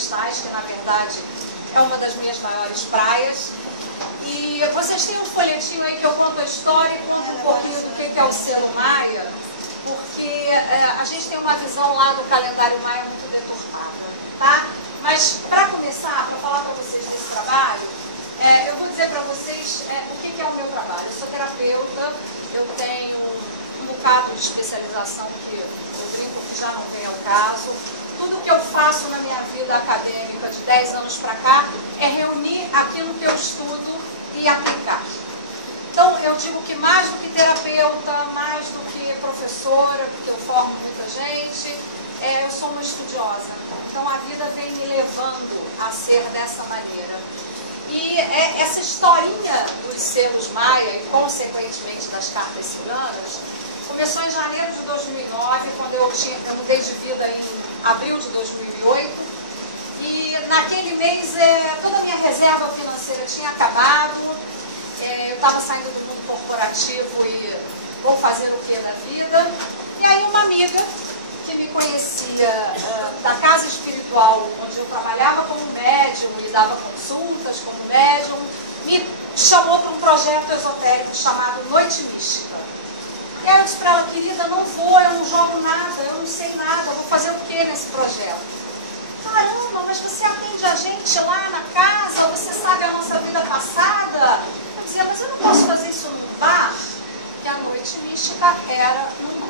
cristais, que na verdade é uma das minhas maiores praias. E vocês têm um folhetinho aí que eu conto a história e conto um pouquinho do que é o selo Maia, porque a gente tem uma visão lá do calendário Maia muito deturpada, tá? Mas para começar, para falar para vocês desse trabalho, eu vou dizer para vocês o que é o meu trabalho. Eu sou terapeuta, eu tenho um bocado de especialização que eu brinco que já não vem ao caso. Tudo que eu faço na minha vida acadêmica de 10 anos para cá é reunir aquilo que eu estudo e aplicar. Então, eu digo que mais do que terapeuta, mais do que professora, porque eu formo muita gente, eu sou uma estudiosa. Então, a vida vem me levando a ser dessa maneira. E essa historinha dos selos Maia e, consequentemente, das cartas ciganas, começou em janeiro de 2009, quando eu mudei de vida em abril de 2008. E naquele mês, toda a minha reserva financeira tinha acabado. Eu estava saindo do mundo corporativo e vou fazer o que da vida. E aí uma amiga que me conhecia da casa espiritual, onde eu trabalhava como médium e dava consultas como médium, me chamou para um projeto esotérico chamado Noite Mística. E aí eu disse para ela, querida, não vou, eu não jogo nada, eu não sei nada, eu vou fazer o que nesse projeto? Caramba, mas você atende a gente lá na casa, você sabe a nossa vida passada? Eu dizia, mas eu não posso fazer isso num bar? Porque a Noite Mística era num bar.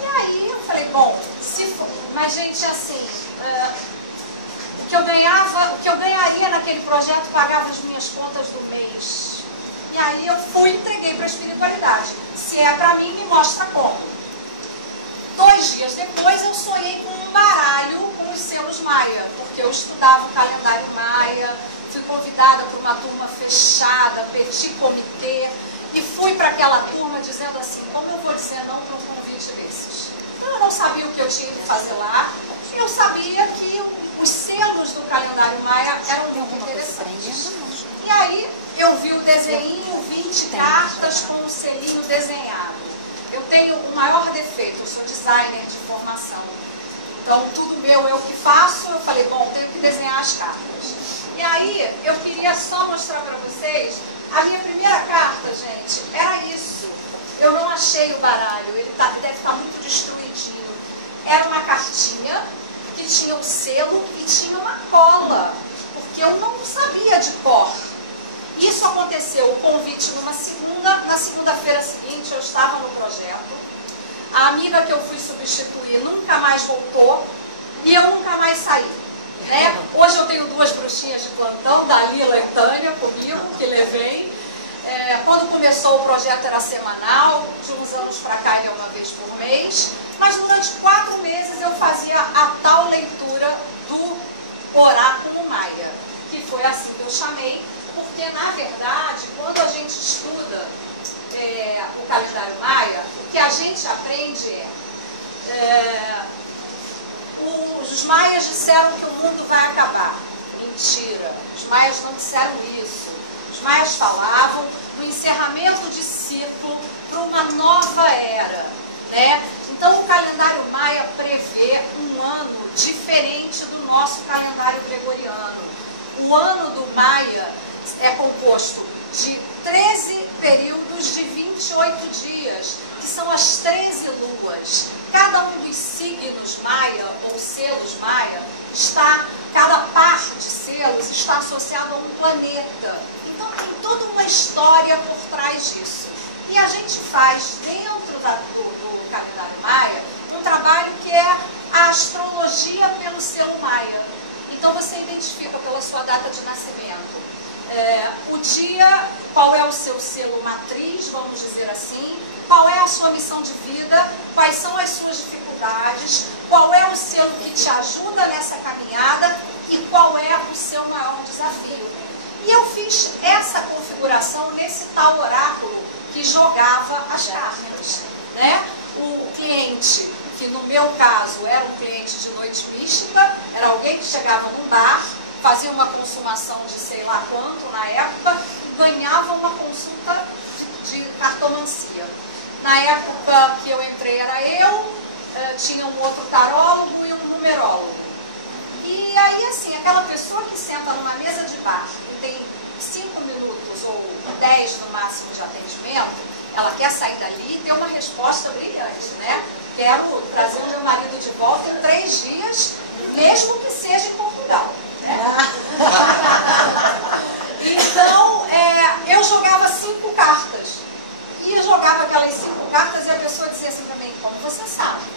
E aí eu falei, bom, se for, mas gente, assim, o que eu ganharia naquele projeto pagava as minhas contas do mês. E aí eu fui e entreguei para a espiritualidade. Se é para mim, me mostra como. 2 dias depois eu sonhei com um baralho com os selos Maia, porque eu estudava o calendário Maia, fui convidada para uma turma fechada, petit comitê, e fui para aquela turma dizendo assim, como eu vou dizer não para um convite desses? Então, eu não sabia o que eu tinha que fazer lá, e eu sabia que os selos do calendário Maia eram muito interessantes. E aí eu vi o desenho, 20 cartas com um selinho desenhado. Eu tenho o maior defeito, eu sou designer de formação. Então, tudo meu eu que faço, eu falei, bom, tenho que desenhar as cartas. E aí, eu queria só mostrar para vocês, a minha primeira carta, gente, era isso. Eu não achei o baralho, ele deve estar muito destruidinho. Era uma cartinha que tinha o selo e tinha uma cola, porque eu não sabia de cor. Isso aconteceu, o convite numa segunda, na segunda-feira seguinte eu estava no projeto. A amiga que eu fui substituir nunca mais voltou e eu nunca mais saí. Né? Hoje eu tenho 2 bruxinhas de plantão, Dalila e Tânia comigo, que levei. Quando começou o projeto era semanal, de uns anos para cá ele é uma vez por mês. Mas durante 4 meses eu fazia a tal leitura do Oráculo Maia, que foi assim que eu chamei. Porque, na verdade, quando a gente estuda o calendário Maia, o que a gente aprende os maias disseram que o mundo vai acabar. Mentira. Os maias não disseram isso. Os maias falavam no encerramento de ciclo para uma nova era. Né? Então, o calendário Maia prevê um ano diferente do nosso calendário gregoriano. O ano do Maia é composto de 13 períodos de 28 dias, que são as 13 luas. Cada um dos signos Maia, ou selos Maia, cada par de selos está associado a um planeta. Então tem toda uma história por trás disso. E a gente faz dentro do calendário Maia um trabalho que é a astrologia pelo selo Maia. Então você identifica pela sua data de nascimento o dia, qual é o seu selo matriz, vamos dizer assim, qual é a sua missão de vida, quais são as suas dificuldades, qual é o selo que te ajuda nessa caminhada e qual é o seu maior desafio. E eu fiz essa configuração nesse tal oráculo que jogava as cartas. Né? O cliente, que no meu caso era um cliente de Noite Mística, era alguém que chegava num bar, fazia uma consumação de sei lá quanto na época e ganhava uma consulta de cartomancia. Na época que eu entrei era eu, tinha um outro tarólogo e um numerólogo. E volta em 3 dias, mesmo que seja em Portugal. Né? Então, eu jogava 5 cartas. E eu jogava aquelas 5 cartas e a pessoa dizia assim para mim, como você sabe?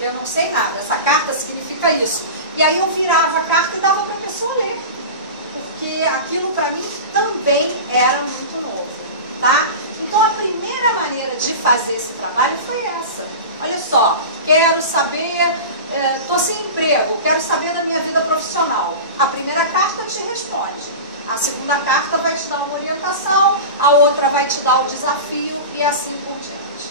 Eu não sei nada, essa carta significa isso. E aí eu virava a carta e dava para a pessoa ler. Porque aquilo para mim também era muito novo. Tá? Então a primeira maneira de fazer esse trabalho foi essa. Olha só, quero saber, estou sem emprego, quero saber da minha vida profissional. A primeira carta te responde. A segunda carta vai te dar uma orientação, a outra vai te dar o desafio e assim por diante.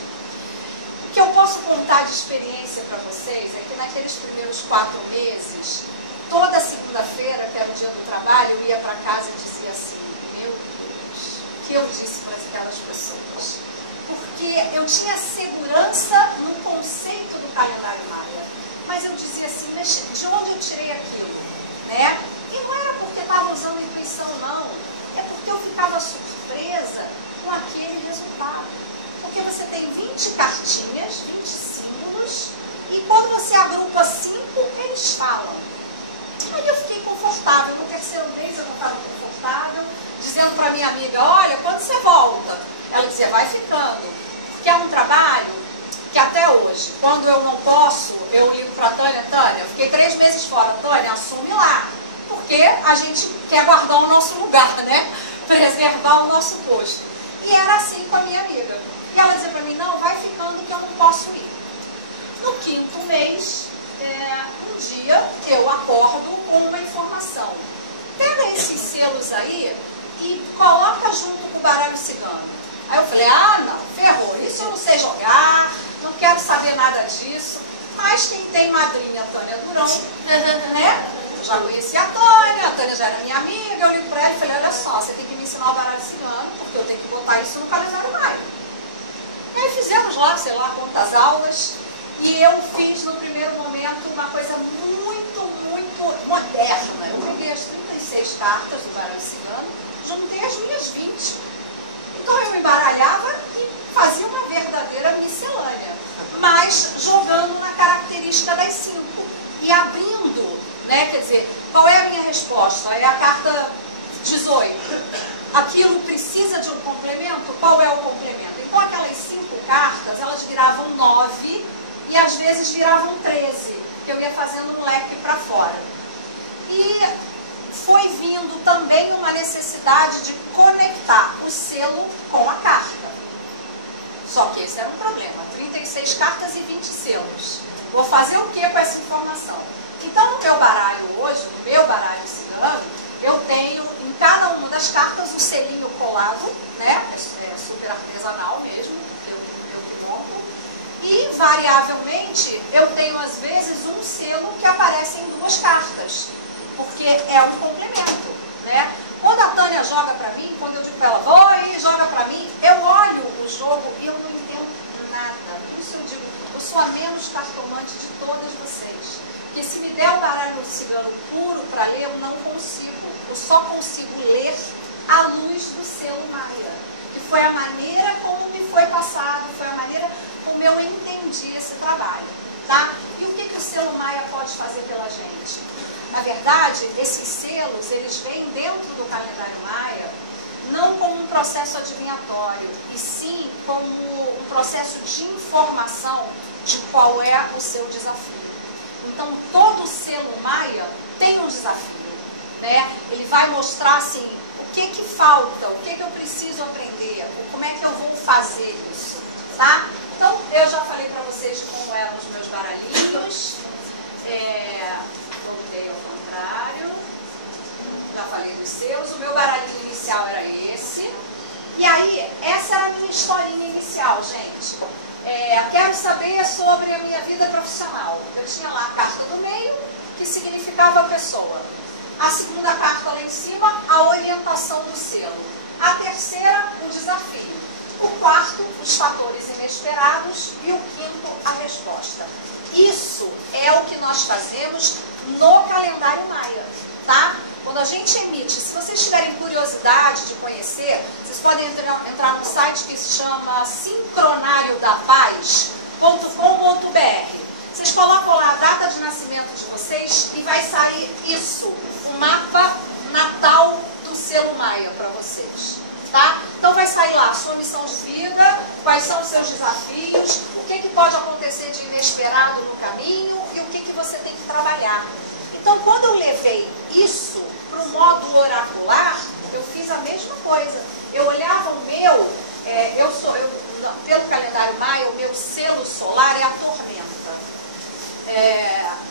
O que eu posso contar de experiência para vocês é que naqueles primeiros 4 meses, toda segunda-feira, que era o dia do trabalho, eu ia para casa e dizia assim, meu Deus, o que eu disse para aquelas pessoas? Porque eu tinha segurança no conceito do calendário maia, mas eu dizia assim, mas de onde eu tirei aquilo? Né? E não era porque estava usando a intuição, não. É porque eu ficava surpresa com aquele resultado. Porque você tem 20 cartinhas, 20 símbolos, e quando você agrupa 5, eles falam. Aí eu fiquei confortável. No terceiro mês eu não estava confortável, dizendo para minha amiga, olha, quando você volta? Ela dizia, vai ficando. Porque é um trabalho que até hoje, quando eu não posso, eu ligo para a Tânia, Tânia, fiquei 3 meses fora, Tânia, assume lá. Porque a gente quer guardar o nosso lugar, né? Preservar o nosso posto. E era assim com a minha amiga. E ela dizia para mim, não, vai ficando que eu não posso ir. No 5º mês, um dia eu acordo com uma informação. Pega esses selos aí e coloca junto com o baralho cigano. Aí eu falei, não, ferrou, isso eu não sei jogar, não quero saber nada disso. Mas quem tem madrinha, Tânia Durão, né? Eu já conhecia a Tânia já era minha amiga, eu ligo para ela e falei, olha só, você tem que me ensinar o baralho cigano, porque eu tenho que botar isso no calendário maia. E aí fizemos lá, sei lá, quantas aulas, e eu fiz no primeiro momento uma coisa muito, muito moderna. Eu peguei as 36 cartas do baralho cigano, juntei as minhas 20. Então eu embaralhava e fazia uma verdadeira miscelânea, mas jogando na característica das 5 e abrindo. Né? Quer dizer, qual é a minha resposta? É a carta 18. Aquilo precisa de um complemento? Qual é o complemento? Então aquelas 5 cartas, elas viravam 9 e às vezes viravam 13, que eu ia fazendo um leque para fora. E foi vindo também uma necessidade de conectar o selo com a carta. Só que esse era um problema, 36 cartas e 20 selos. Vou fazer o que com essa informação? Então, no meu baralho hoje, no meu baralho cigano, eu tenho em cada uma das cartas um selinho colado, né? É super artesanal mesmo, eu que monto. E, variavelmente, eu tenho, às vezes, um selo que aparece em 2 cartas, porque é um complemento, né? Quando a Tânia joga pra mim, quando eu digo pra ela, vou aí, joga pra mim, eu olho o jogo e eu não entendo nada. Isso eu digo, eu sou a menos cartomante de todas vocês. Porque se me der o baralho cigano puro para ler, eu não consigo. Eu só consigo ler à luz do selo maia. Que foi a maneira como me foi passado, foi a maneira como eu entendi esse trabalho. Tá? E o que o selo maia pode fazer pela gente? Na verdade, esses selos, eles vêm dentro do calendário maia, não como um processo adivinhatório, e sim como um processo de informação de qual é o seu desafio. Então, todo selo maia tem um desafio, né? Ele vai mostrar, assim, o que falta, o que eu preciso aprender, como é que eu vou fazer isso, tá? Então, eu já falei para vocês de como eram os meus baralhinhos, voltei ao contrário, já falei dos seus, o meu baralhinho inicial era esse, e aí, essa era a minha historinha inicial, gente. Quero saber sobre a minha vida profissional. Eu tinha lá a carta do meio, que significava a pessoa. A segunda carta lá em cima, a orientação do selo. A terceira, o desafio. O quarto, os fatores inesperados. E o quinto, a resposta. Isso é o que nós fazemos no calendário maia, tá? Quando a gente emite, se vocês tiverem curiosidade de conhecer, vocês podem entrar num site que se chama sincronariodapaz.com.br. Vocês colocam lá a data de nascimento de vocês e vai sair isso, um mapa natal do selo Maia para vocês, tá? Então vai sair lá a sua missão de vida, quais são os seus desafios, o que pode acontecer de inesperado no caminho e o que você tem que trabalhar. Então, quando eu levei isso para o módulo oracular, eu fiz a mesma coisa. Eu olhava o meu, pelo calendário Maia, o meu selo solar é a tormenta.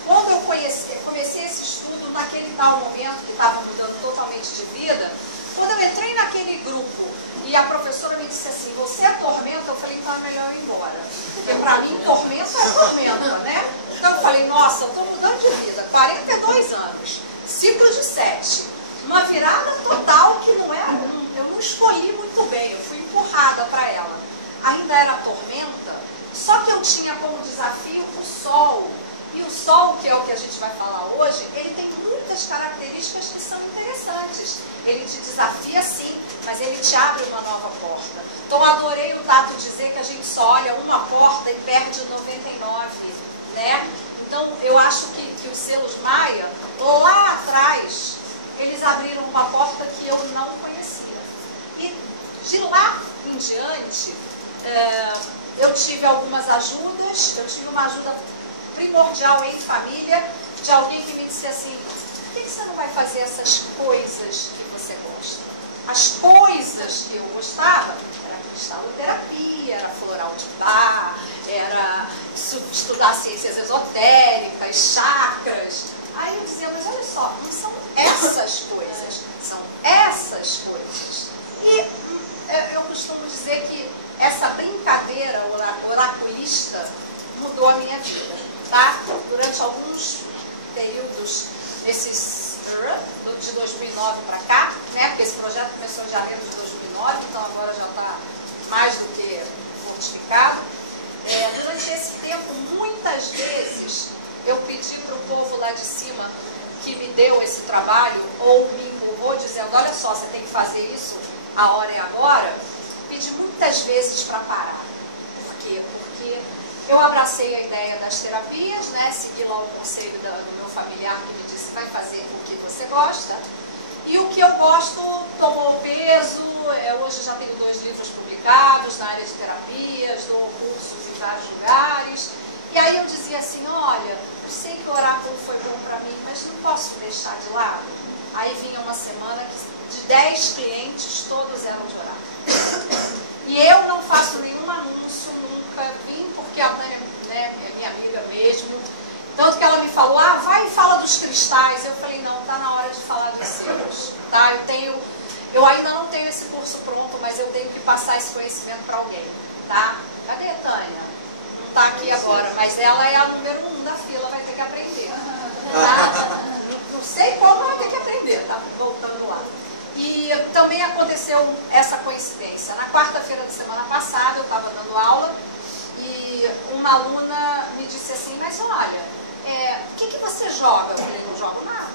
Quando eu comecei esse estudo, naquele tal momento que estava mudando totalmente de vida, quando eu entrei naquele grupo e a professora me disse assim, você é tormenta? Eu falei, então é melhor eu ir embora. Porque para mim, tormenta é tormenta, né? Então eu falei, nossa, eu estou mudando de vida, 42 anos, ciclo de 7, uma virada total que não era, eu não escolhi muito bem, eu fui empurrada para ela. Ainda era tormenta, só que eu tinha como desafio o Sol. E o Sol, que é o que a gente vai falar hoje, ele tem muitas características que são interessantes. Ele te desafia sim, mas ele te abre uma nova porta. Então adorei o Tato dizer que a gente só olha uma porta e perde 99, né? Então eu acho que os selos Maia, lá atrás, eles abriram uma porta que eu não conhecia. E de lá em diante, eu tive algumas ajudas, eu tive uma ajuda primordial em família, de alguém que me disse assim, por que você não vai fazer essas coisas que você gosta? As coisas que eu gostava era cristaloterapia, era floral de bar, era estudar ciências esotéricas, chakras. Aí eu dizia, mas olha só, não são essas coisas, são essas coisas. E eu costumo dizer que essa brincadeira oraculista mudou a minha vida, tá? Durante alguns períodos, de 2009 para cá, né? Porque esse projeto começou em janeiro de 2009, então agora já está mais do que fortificado. Durante esse tempo, muitas vezes, eu pedi para o povo lá de cima que me deu esse trabalho, ou me empurrou dizendo, olha só, você tem que fazer isso, a hora é agora. Pedi muitas vezes para parar. Por quê? Porque eu abracei a ideia das terapias, né? Segui lá o conselho do meu familiar que me disse, vai fazer o que você gosta. E o que eu gosto tomou peso. Hoje já tenho 2 livros publicados na área de terapias, dou cursos em vários lugares. E aí eu dizia assim, olha, eu sei que o oráculo foi bom para mim, mas não posso deixar de lado. Aí vinha uma semana que de 10 clientes, todos eram de oráculo. E eu não faço nenhum anúncio, nunca vim, porque a Tânia, né, é minha amiga mesmo. Tanto que ela me falou, vai e fala dos cristais. Eu falei, não, tá na hora de falar dos selos. Tá? Eu ainda não tenho esse curso pronto, mas eu tenho que passar esse conhecimento para alguém. Tá? Cadê a Tânia? Não está aqui agora, mas ela é a número 1 da fila, vai ter que aprender. Tá? Não sei como, vai ter que aprender, tá? Voltando lá. E também aconteceu essa coincidência. Na quarta-feira da semana passada, eu estava dando aula e uma aluna me disse assim, mas olha, o que você joga? Eu falei, não jogo nada.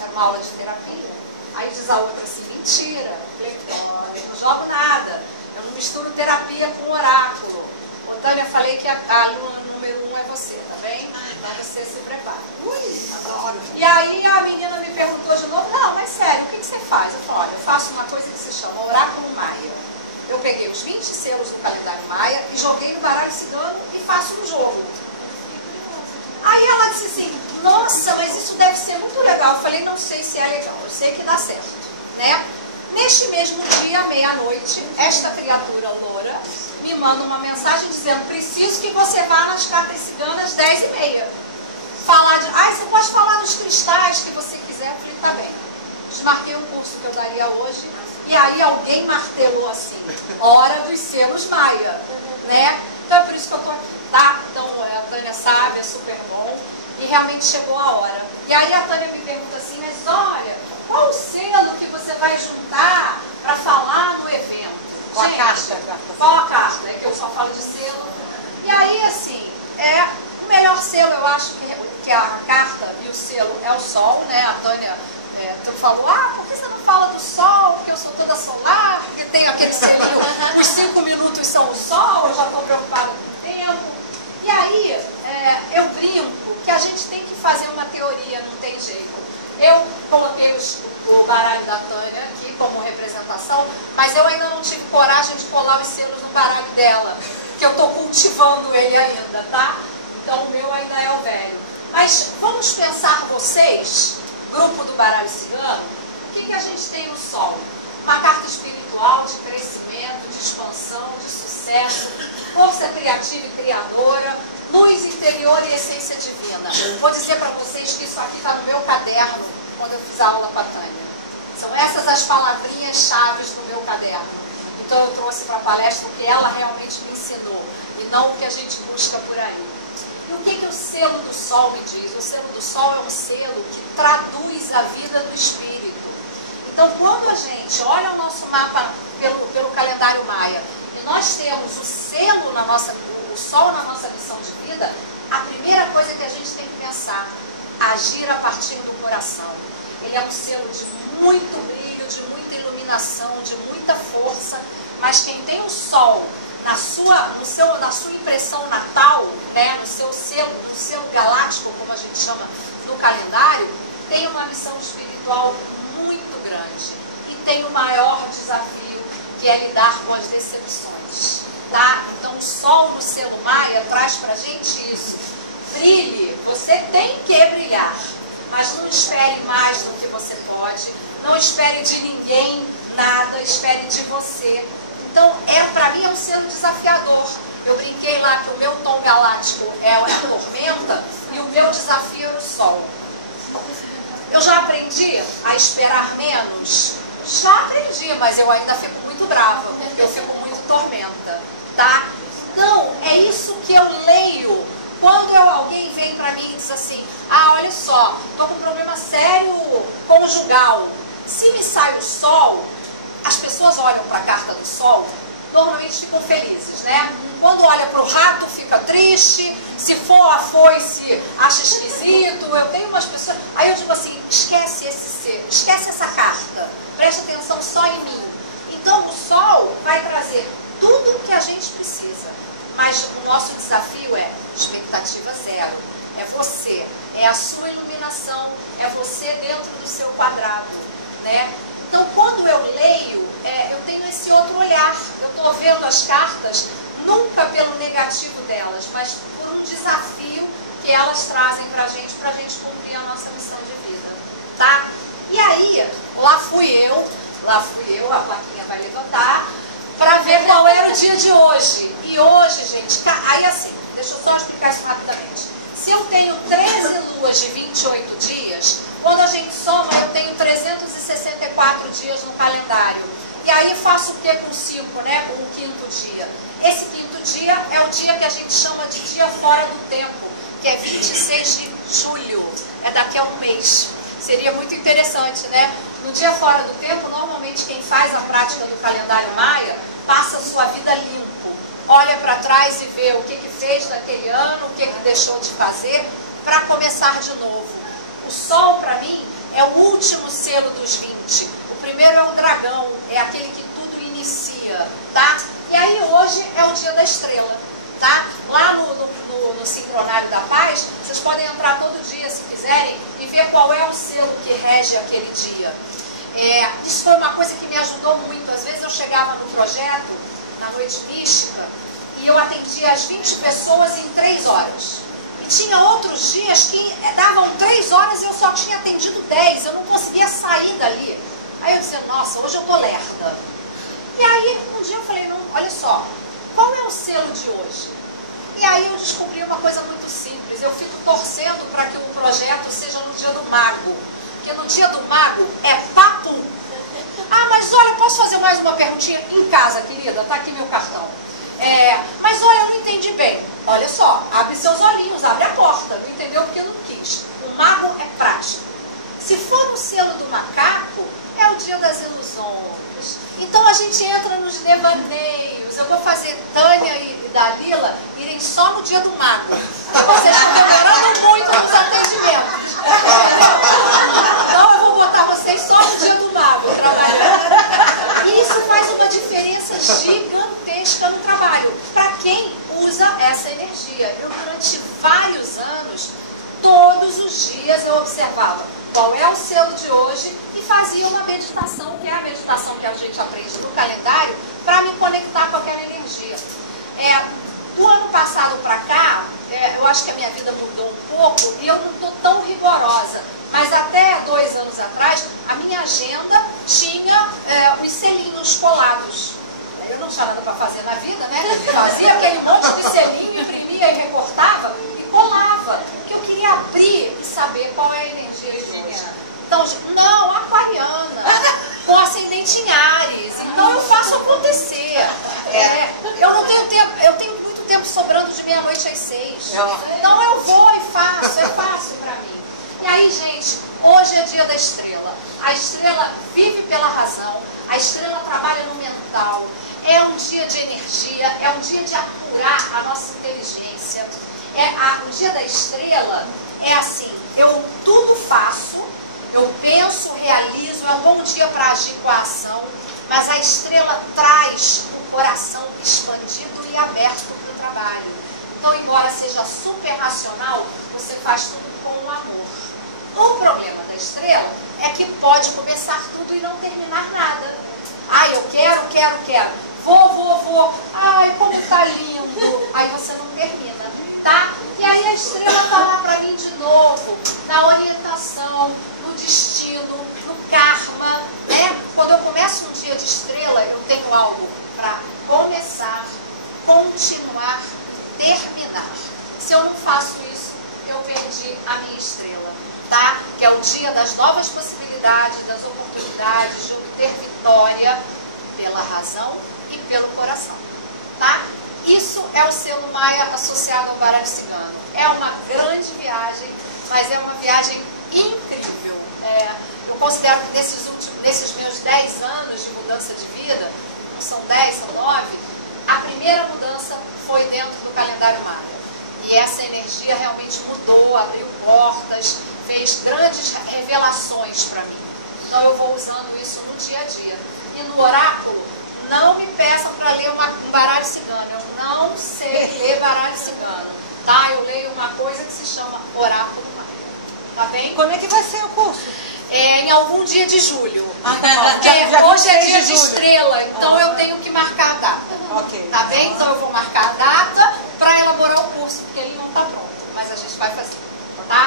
Era uma aula de terapia. Aí diz a outra assim, mentira. Eu falei, não jogo nada. Eu não misturo terapia com oráculo. Ô, Tânia, falei que a aluna número 1 é você, tá bem? Então você se prepara. E aí a menina me perguntou de novo, não, mas sério, o que você faz? Eu falei, olha, eu faço uma coisa que se chama oráculo Maia. Eu peguei os 20 selos do calendário Maia e joguei no baralho cigano e faço um jogo. Aí ela disse assim, nossa, mas isso deve ser muito legal. Eu falei, não sei se é legal, eu sei que dá certo, né? Neste mesmo dia, meia-noite, esta criatura loura me manda uma mensagem dizendo, preciso que você vá nas cartas ciganas 10h30. Falar de, você pode falar dos cristais que você quiser. Eu falei, tá bem. Desmarquei um curso que eu daria hoje, e aí alguém martelou assim, hora dos selos Maia, né? Então é por isso que eu tô aqui, tá? Então a Tânia sabe, é super bom, e realmente chegou a hora. E aí a Tânia me pergunta assim, mas olha, qual o selo que você vai juntar para falar no evento? Qual a carta? Qual a carta? É que eu só falo de selo. E aí, assim, o melhor selo, eu acho que a carta e o selo é o Sol, né? A Tânia falou, por que você não fala do Sol? Porque eu sou toda solar, porque tem aquele selinho, os 5 minutos são o Sol, eu já estou preocupada com o tempo. E aí, eu brinco que a gente tem que fazer uma teoria, não tem jeito. Eu coloquei o baralho da Tânia aqui como representação, mas eu ainda não tive coragem de colar os selos no baralho dela, que eu estou cultivando ele ainda, tá? Então o meu ainda é o velho. Mas vamos pensar vocês, grupo do baralho cigano, o que a gente tem no Sol? Uma carta espiritual de crescimento, de expansão, de sucesso, força criativa e criadora, luz interior e essência divina. Vou dizer para vocês que isso aqui está no meu caderno, quando eu fiz a aula com a Tânia. São essas as palavrinhas-chave do meu caderno. Então eu trouxe para a palestra o que ela realmente me ensinou, e não o que a gente busca por aí. E o que o selo do Sol me diz? O selo do Sol é um selo que traduz a vida do espírito. Então, quando a gente olha o nosso mapa pelo calendário maia, e nós temos o selo o Sol na nossa missão de vida, a primeira coisa que a gente tem que pensar, agir a partir do coração. Ele é um selo de muito brilho, de muita iluminação, de muita força, mas quem tem o Sol na sua impressão natal, né, no seu selo galáctico, como a gente chama no calendário, tem uma missão espiritual muito grande e tem o maior desafio, que é lidar com as decepções, tá? Então o Sol no selo maia traz pra gente isso. Brilhe, você tem que brilhar, mas não espere mais do que você pode, não espere de ninguém nada, espere de você. Então, para mim é um selo desafiador. Eu brinquei lá que o meu tom galáctico é a tormenta e o meu desafio é o Sol. Eu já aprendi a esperar menos? Já aprendi, mas eu ainda fico muito brava, porque eu fico muito tormenta, tá? Então, é isso que eu leio. Quando alguém vem pra mim e diz assim, olha só, tô com um problema sério conjugal. Se me sai o Sol, as pessoas olham para a carta do Sol, normalmente ficam felizes, né? Quando olha para o rato, fica triste. Se for a foice, acha esquisito. Eu tenho umas pessoas... Aí eu digo assim, esquece esse ser, esquece essa carta. Preste atenção só em mim. Então o Sol vai trazer tudo o que a gente precisa. Mas o nosso desafio é expectativa zero. É você, é a sua iluminação, é você dentro do seu quadrado, né? Então, quando eu leio, eu tenho esse outro olhar. Eu estou vendo as cartas, nunca pelo negativo delas, mas por um desafio que elas trazem para a gente cumprir a nossa missão de vida, tá? E aí, lá fui eu, a plaquinha vai levantar, para ver qual era o dia de hoje. E hoje, gente, aí assim, deixa eu só explicar isso rapidamente. Se eu tenho 13 luas de 28 dias, quando a gente soma, eu tenho 364 dias no calendário. E aí faço o que com 5, né? Com o quinto dia. Esse quinto dia é o dia que a gente chama de dia fora do tempo, que é 26 de julho. É daqui a um mês. Seria muito interessante, né? No dia fora do tempo, normalmente quem faz a prática do calendário maia passa a sua vida limpo. Olha para trás e vê o que fez naquele ano, o que deixou de fazer, para começar de novo. O Sol, para mim, é o último selo dos 20. O primeiro é o dragão, é aquele que tudo inicia, tá? E aí hoje é o dia da estrela, tá? Lá no Sincronário da Paz, vocês podem entrar todo dia, se quiserem, e ver qual é o selo que rege aquele dia. Isso foi uma coisa que me ajudou muito. Às vezes eu chegava no projeto, na noite mística, e eu atendia as 20 pessoas em 3 horas. E tinha outros dias que davam 3 horas e eu só tinha atendido 10, eu não conseguia sair dali. Aí eu dizia, nossa, hoje eu tô lerda. E aí, um dia eu falei, não, olha só, qual é o selo de hoje? E aí eu descobri uma coisa muito simples, eu fico torcendo para que o projeto seja no dia do mago. Porque no dia do mago é papo. Mas olha, posso fazer mais uma perguntinha? Em casa, querida, tá aqui meu cartão. Mas olha, eu não entendi bem. Olha só, abre seus olhinhos, abre a porta. Não entendeu porque não quis. O mago é prático. Se for no selo do macaco, é o dia das ilusões. Então a gente entra nos devaneios. Eu vou fazer Tânia e Dalila irem só no dia do mago. Vocês estão demorando muito nos atendimentos. Então eu vou botar vocês só no dia do mago trabalhando. E isso faz uma diferença gigantesca no trabalho. Para quem usa essa energia. Eu durante vários anos, todos os dias eu observava qual é o selo de hoje e fazia uma meditação, que é a meditação que a gente aprende no calendário, para me conectar com aquela energia. Do ano passado para cá, eu acho que a minha vida mudou um pouco e eu não estou tão rigorosa. Mas até 2 anos atrás, a minha agenda tinha os selinhos colados. Eu não tinha nada para fazer na vida, né? Fazia aquele monte de selinho, imprimia e recortava e colava. Porque eu queria abrir e saber qual é a energia de hoje. Então, não, aquariana, com ascendente em Áries. Então eu faço acontecer. Eu não tenho tempo, eu tenho muito tempo sobrando de meia-noite às 6. Então eu vou e faço, é fácil para mim. E aí, gente, hoje é dia da estrela. A estrela vive pela razão, a estrela trabalha no mental. É um dia de energia, é um dia de apurar a nossa inteligência. O dia da estrela é assim, eu tudo faço, eu penso, realizo, é um bom dia para agir com a ação, mas a estrela traz o coração expandido e aberto para o trabalho. Então, embora seja super racional, você faz tudo com o amor. O problema da estrela é que pode começar tudo e não terminar nada. Ai, eu quero. Vou. Ai, como tá lindo. Aí você não termina, tá? E aí a estrela tá lá pra mim de novo, na orientação, no destino, no karma, né? Quando eu começo um dia de estrela, eu tenho algo para começar, continuar, terminar. Se eu não faço isso, eu perdi a minha estrela, tá? Que é o dia das novas possibilidades, das oportunidades de obter vitória pela razão e pelo coração, tá? Isso é o selo Maia associado ao baralho cigano. É uma grande viagem, mas é uma viagem incrível. Eu considero que nesses meus 10 anos de mudança de vida, não são 10, são 9, a primeira mudança foi dentro do calendário Maia. E essa energia realmente mudou, abriu portas, fez grandes revelações para mim. Então eu vou usando isso no dia a dia. E no oráculo, não me peçam para ler um baralho cigano. Eu não sei ler baralho cigano, tá? Eu leio uma coisa que se chama oráculo Maia, tá bem? Quando é que vai ser o curso? Em algum dia de julho. Já hoje é dia de estrela, então eu tenho que marcar a data. Ok. Tá bem? Então eu vou marcar a data para elaborar o curso, porque ele não está pronto, mas a gente vai fazer, tá?